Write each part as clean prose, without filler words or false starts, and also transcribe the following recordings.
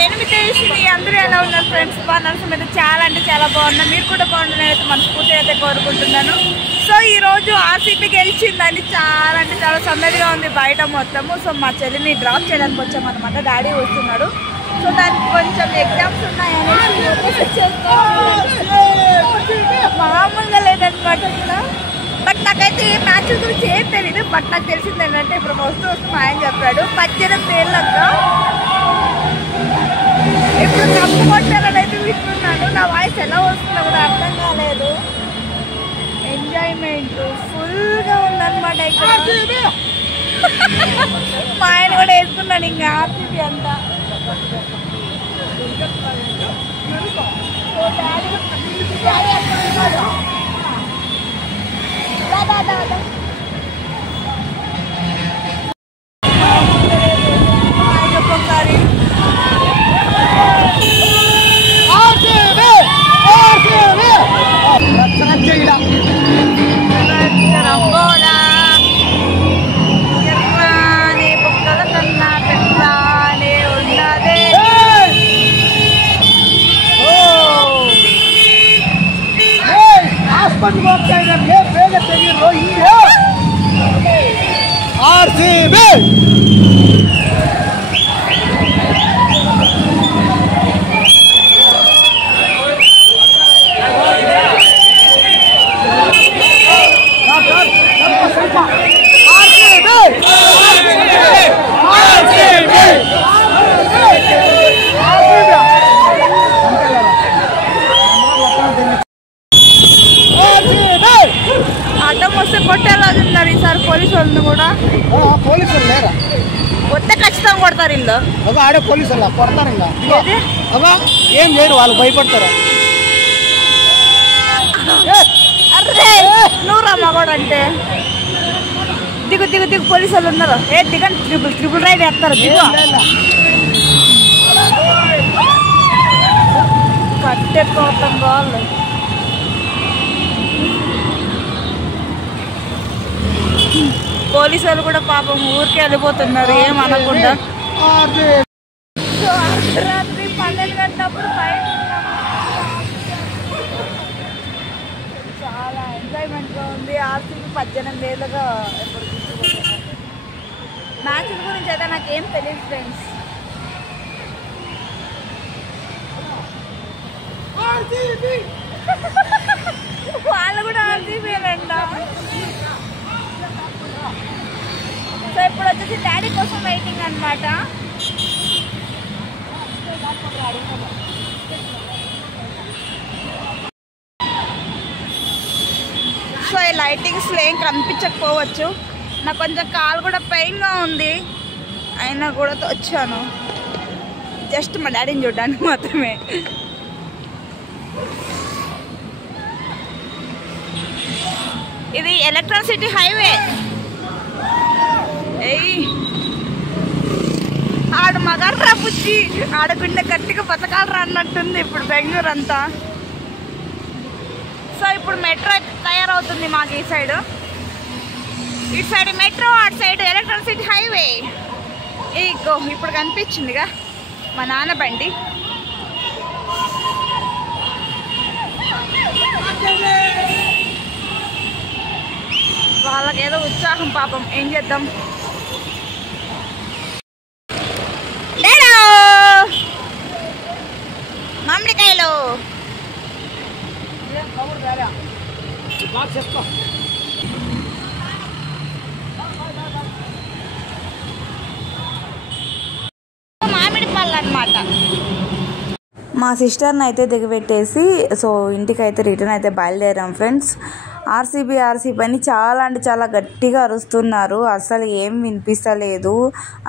నేను మీ తెలిసింది అందరూ ఎలా ఉన్నారు ఫ్రెండ్స్? బాగున్నారు అయితే చాలా అంటే చాలా బాగున్నా. మీరు కూడా బాగుండాలని అయితే మనస్ఫూర్తిగా అయితే కోరుకుంటున్నాను. సో ఈరోజు ఆర్సీబీ గెలిచిందని చాలా అంటే చాలా సందడిగా ఉంది బయట మొత్తము. సో మా చెల్లిని డ్రాప్ చేయడానికి వచ్చామన్నమాట. డాడీ వస్తున్నాడు. సో దానికి కొంచెం ఎగ్జామ్స్ ఉన్నాయనేసి మామూలుగా లేదనమాట కూడా. బట్ నాకైతే ఏ మ్యాచ్ గురించి ఏం తెలీదు. బట్ నాకు తెలిసింది ఏంటంటే ఇప్పుడు వస్తూ మా ఆయన చెప్పాడు 18 ఏళ్ళగా ఇప్పుడు కప్పు కొట్టాలని అయితే వింటున్నాను. నా వాయిస్ ఎలా వస్తుందో కూడా అర్థం కాలేదు. ఎంజాయ్మెంట్ ఫుల్గా ఉందన్నమాట ఇక్కడ. మా ఆయన కూడా వేసుకున్నాడు ఇంకా ఆర్సీబీ అంతా. అడ్డం వస్తే కొట్టేలాగా ఉన్నారు ఈసారి పోలీసు వాళ్ళు కూడా. పోలీసులు లేరా? వస్తే ఖచ్చితంగా కొడతారు ఇల్లు. ఆడే పోలీసులు కొడతారు ఇంకా ఏం చేయరు, వాళ్ళు భయపడతారు. అరే నువ్వు రమ్మా కూడా అంటే దిగు దిగు దిగు పోలీసు వాళ్ళు ఉన్నారు. ఏ దిగండి, ట్రిపుల్ రైడ్ వేస్తారు. దిగు కట్టెట్టుకోవటం వాళ్ళు. పోలీసు వాళ్ళు కూడా పాపం ఊరికే వెళ్ళిపోతున్నారు ఏం అనకుండా. రాత్రి 12 గంటలప్పుడు బయట చాలా ఎంజాయ్మెంట్గా ఉంది. ఆర్సీబీ 18 ఏళ్ళుగా ఎప్పుడు మ్యాచ్ల గురించి అయితే నాకేం తెలియదు ఫ్రెండ్స్. వాళ్ళు కూడా ఆర్సీబీలంట. సో ఇప్పుడు వచ్చేసి డాడీ కోసం వెయిటింగ్ అనమాట. సో ఈ లైటింగ్స్లో ఏం కనిపించకపోవచ్చు. నాకు కొంచెం కాలు కూడా పెయిన్గా ఉంది, అయినా కూడా వచ్చాను జస్ట్ మా డాడీని చూడడానికి మాత్రమే. ఇది ఎలక్ట్రిసిటీ హైవే. ఆడు మగర్రా పుచ్చి ఆడకుండా గట్టిగా బతకాలరా అన్నట్టుంది ఇప్పుడు బెంగళూరు అంతా. సో ఇప్పుడు మెట్రో తయారవుతుంది మాకు ఈ సైడ్. ఇటు సైడ్ మెట్రో, అటు సైడ్ ఎలక్ట్రిసిటీ హైవే. ఇగో ఇప్పుడు కనిపించిందిగా మా నాన్న బండి. వాళ్ళకి ఏదో ఉత్సాహం పాపం, ఏం చేద్దాం. మామిడికాయలు మామిడి పళ్ళు అన్నమాట. మా సిస్టర్ని అయితే దిగబెట్టేసి సో ఇంటికి అయితే రిటర్న్ అయితే బయలుదేరాం ఫ్రెండ్స్. ఆర్సీబీ అని చాలా అంటే చాలా గట్టిగా అరుస్తున్నారు. అసలు ఏం వినిపిస్తలేదు.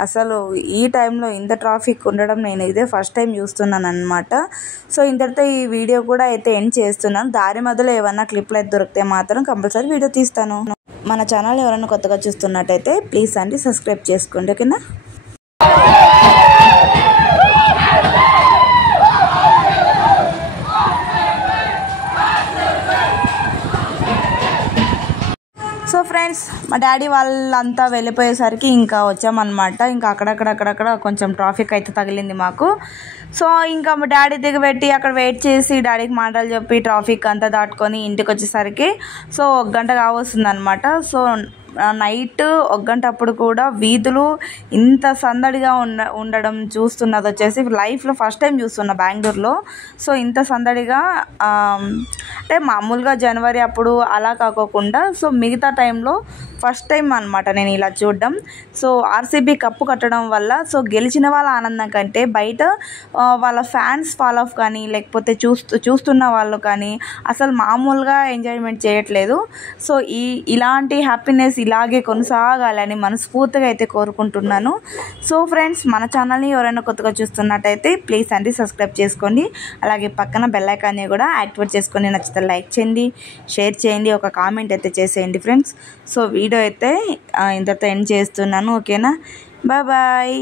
అసలు ఈ టైంలో ఇంత ట్రాఫిక్ ఉండడం నేను ఇదే ఫస్ట్ టైం చూస్తున్నాను అనమాట. సో ఇంతటితో ఈ వీడియో కూడా అయితే ఎండ్ చేస్తున్నాను. దారి మధ్యలో ఏమన్నా క్లిప్లు అయితే దొరికితే మాత్రం కంపల్సరీ వీడియో తీస్తాను. మన ఛానల్ ఎవరైనా కొత్తగా చూస్తున్నట్టయితే ప్లీజ్ అండి సబ్స్క్రైబ్ చేసుకోండి, ఓకేనా. సో ఫ్రెండ్స్ మా డాడీ వాళ్ళంతా వెళ్ళిపోయేసరికి ఇంకా వచ్చామన్నమాట. ఇంకా అక్కడక్కడ కొంచెం ట్రాఫిక్ అయితే తగిలింది మాకు. సో ఇంకా మా డాడీ దిగబెట్టి అక్కడ వెయిట్ చేసి డాడీకి మాటలు చెప్పి ట్రాఫిక్ అంతా దాటుకొని ఇంటికి వచ్చేసరికి సో 1 గంట కావస్తుంది అనమాట. సో నైట్ 1 గంట అప్పుడు కూడా వీధులు ఇంత సందడిగా ఉండడం చూస్తున్నది వచ్చేసి లైఫ్లో ఫస్ట్ టైం చూస్తున్నా బెంగళూరులో. సో ఇంత సందడిగా అంటే మామూలుగా జనవరి అప్పుడు అలా కాకోకుండా సో మిగతా టైంలో ఫస్ట్ టైం అనమాట నేను ఇలా చూడడం. సో ఆర్సీబీ కప్పు కట్టడం వల్ల సో గెలిచిన వాళ్ళ ఆనందం కంటే బయట వాళ్ళ ఫ్యాన్స్ ఫాలో ఆఫ్ కానీ లేకపోతే చూస్తున్న వాళ్ళు కానీ అసలు మామూలుగా ఎంజాయ్మెంట్ చేయట్లేదు. సో ఇలాంటి హ్యాపీనెస్ ఇలాగే కొనసాగాలని మనస్ఫూర్తిగా అయితే కోరుకుంటున్నాను. సో ఫ్రెండ్స్, మన ఛానల్ని ఎవరైనా కొత్తగా చూస్తున్నట్టయితే ప్లీజ్ అండి సబ్స్క్రైబ్ చేసుకోండి. అలాగే పక్కన బెల్ ఐకాన్ని కూడా యాక్టివేట్ చేసుకొని నచ్చితే లైక్ చేయండి, షేర్ చేయండి, ఒక కామెంట్ అయితే చేసేయండి ఫ్రెండ్స్. సో వీడియో అయితే ఇంతతో ఎండ్ చేస్తున్నాను. ఓకేనా, బాయ్ బాయ్.